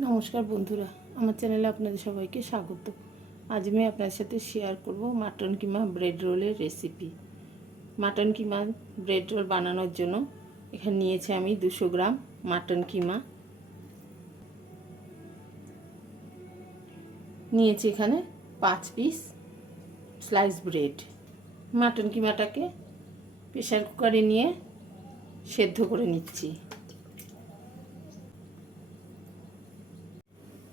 নমস্কার বন্ধুরা, আমার চ্যানেলে আপনাদের সবাইকে স্বাগত। আজ আমি আপনার সাথে শেয়ার করব মাটন কিমা ব্রেড রোলের recipe mutton keema bread roll বানানোর জন্য এখানে নিয়েছি আমি দুশো গ্রাম মাটন কিমা। নিয়েছি এখানে পাঁচ পিস স্লাইস ব্রেড মাটন কিমাটাকে প্রেশার কুকারে নিয়ে সেদ্ধ করে নিচ্ছি।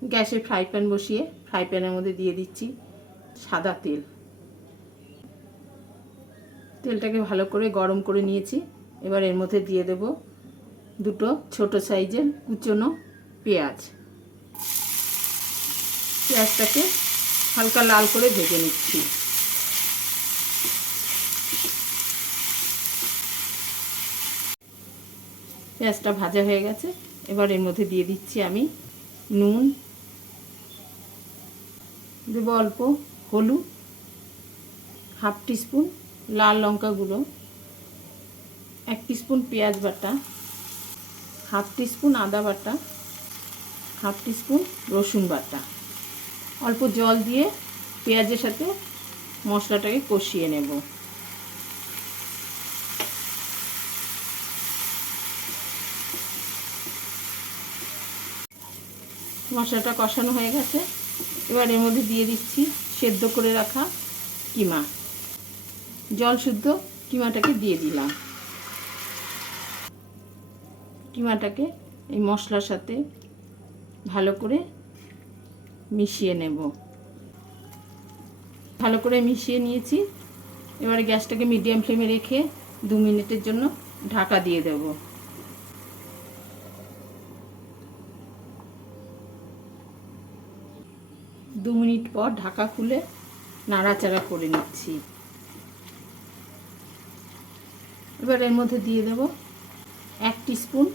গ্যাসে ফ্রাই প্যান বসিয়ে ফ্রাই প্যানের মধ্যে দিয়ে দিচ্ছি সাদা তেল। তেলটাকে ভালো করে গরম করে নিয়েছি। এবার এর মধ্যে দিয়ে দেব দুটো ছোট সাইজের কুচনো পেঁয়াজ। পেঁয়াজটাকে হালকা লাল করে ভেজে নিচ্ছি। পেঁয়াজটা ভাজা হয়ে গেছে। এবার এর মধ্যে দিয়ে দিচ্ছি আমি নুন দেব অল্প হলুদ, হাফ টিস্পুন লাল লঙ্কা গুঁড়ো, এক টিস্পুন পেঁয়াজ বাটা, হাফ টিস্পুন আদা বাটা, হাফ টিস্পুন রসুন বাটা। অল্প জল দিয়ে পেঁয়াজের সাথে মশলাটাকে কষিয়ে নেব। মশলাটা কষানো হয়ে গেছে। এবার এর মধ্যে দিয়ে দিচ্ছি সেদ্ধ করে রাখা কিমা। জল শুদ্ধ কিমাটাকে দিয়ে দিলাম। কিমাটাকে এই মশলার সাথে ভালো করে মিশিয়ে নেব। ভালো করে মিশিয়ে নিয়েছি। এবারে গ্যাসটাকে মিডিয়াম ফ্লেমে রেখে দু মিনিটের জন্য ঢাকা দিয়ে দেবো দু মিনিট পর ঢাকা খুলে নাড়াচাড়া করে নিচ্ছি। এবার এর মধ্যে দিয়ে দেব এক স্পুন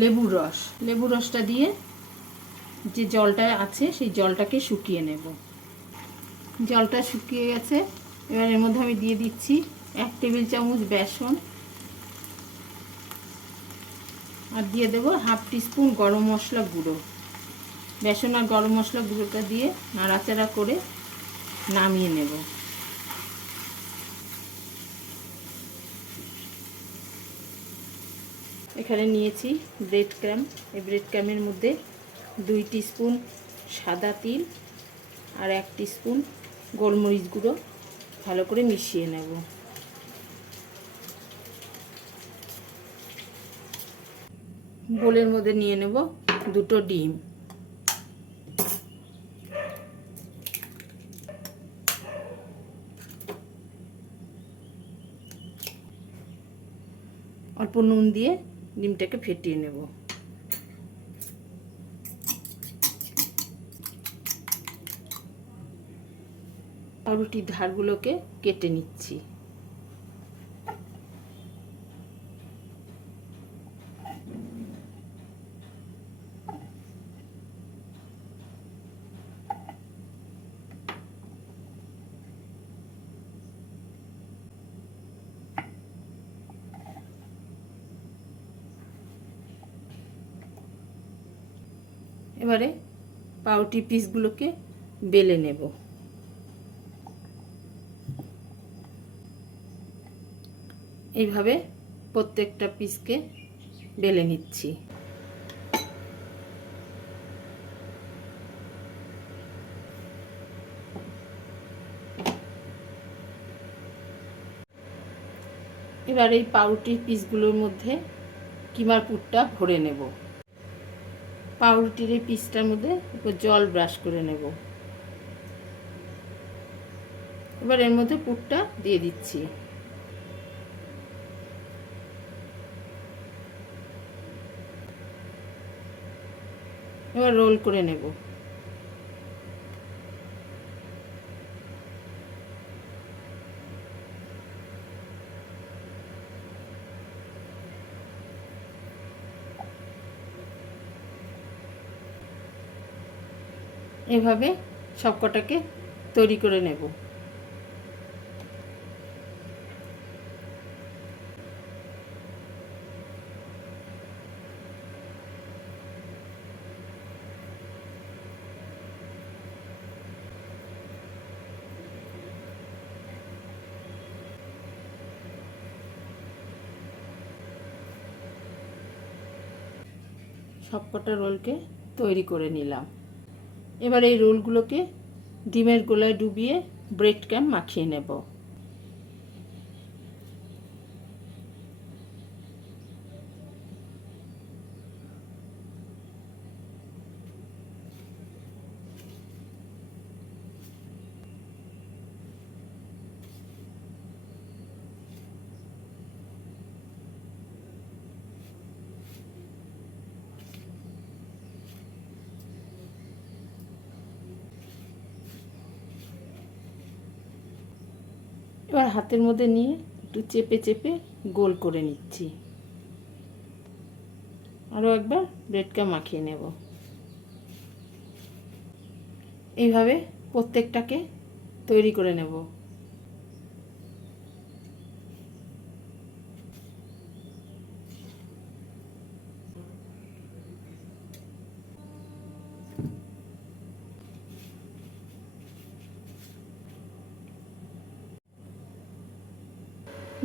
লেবুর রস। লেবুর রসটা দিয়ে যে জলটা আছে, সেই জলটাকে শুকিয়ে নেব। জলটা শুকিয়ে গেছে। এবার এর মধ্যে আমি দিয়ে দিচ্ছি এক টেবিল চামচ বেসন। আর দিয়ে দেবো হাফ টিস্পুন গরম মশলা গুঁড়ো। বেসন আর গরম মশলা গুঁড়োটা দিয়ে নাড়াচাড়া করে নামিয়ে নেব। এখানে নিয়েছি ব্রেড ক্র্যাম এই ব্রেড ক্র্যামের মধ্যে দুই স্পুন সাদা তিল আর এক স্পুন গোলমরিচ গুঁড়ো ভালো করে মিশিয়ে নেব। বোলের মধ্যে নিয়ে নেব দুটো ডিম। অল্প নুন দিয়ে ডিমটাকে ফেটিয়ে নেব। পাউরুটির ধারগুলোকে কেটে নিচ্ছি। এবারে পাউটি পিসগুলোকে বেলে নেব। এইভাবে প্রত্যেকটা পিসকে বেলে নিচ্ছি। এবার এই পাউরুটির পিসগুলোর মধ্যে কিমার পুরটা ভরে নেব। পাউরুটির এই পিসটার মধ্যে জল ব্রাশ করে নেব। এবার এর মধ্যে পুরটা দিয়ে দিচ্ছি। এবার রোল করে নেব। এভাবে সবকটাকে তৈরি করে নেব। সবকটা রোলকে তৈরি করে নিলাম। এবার এই রোলগুলোকে ডিমের গোলায় ডুবিয়ে ব্রেড ক্যাম্প মাখিয়ে নেব। এবার হাতের মধ্যে নিয়ে একটু চেপে চেপে গোল করে নিচ্ছি। আরও একবার ব্রেডটা মাখিয়ে নেব। এইভাবে প্রত্যেকটাকে তৈরি করে নেব।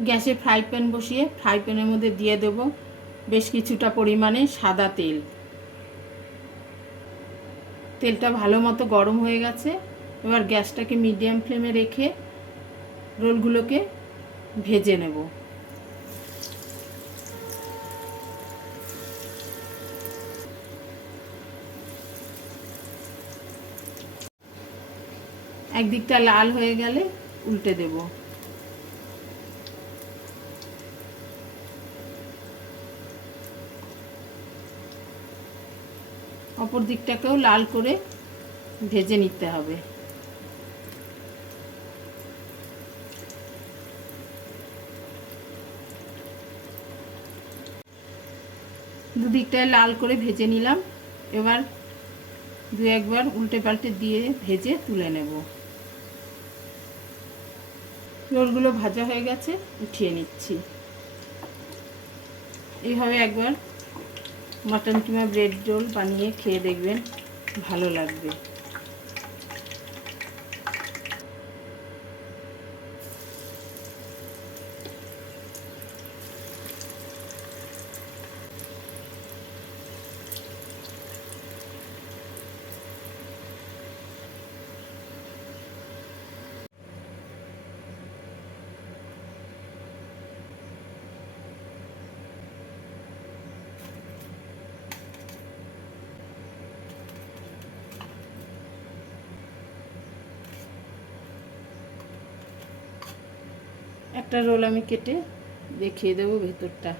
গ্যাসে ফ্রাই প্যান বসিয়ে ফ্রাই প্যানের মধ্যে দিয়ে দেব বেশ কিছুটা পরিমাণে সাদা তেল। তেলটা ভালো মতো গরম হয়ে গেছে। এবার গ্যাসটাকে মিডিয়াম ফ্লেমে রেখে রোলগুলোকে ভেজে নেব। একদিকটা লাল হয়ে গেলে উল্টে দেবো। অপর দিকটাকেও লাল করে ভেজে নিতে হবে। দুদিকটায় লাল করে ভেজে নিলাম। এবার দু একবার উল্টে পাল্টে দিয়ে ভেজে তুলে নেব। রোলগুলো ভাজা হয়ে গেছে, উঠিয়ে নিচ্ছি। এইভাবে একবার মাটন কিমা ব্রেড রোল বানিয়ে খেয়ে দেখবেন ভালো লাগবে। একটা রোল আমি কেটে দেখিয়ে দেবো ভেতরটা।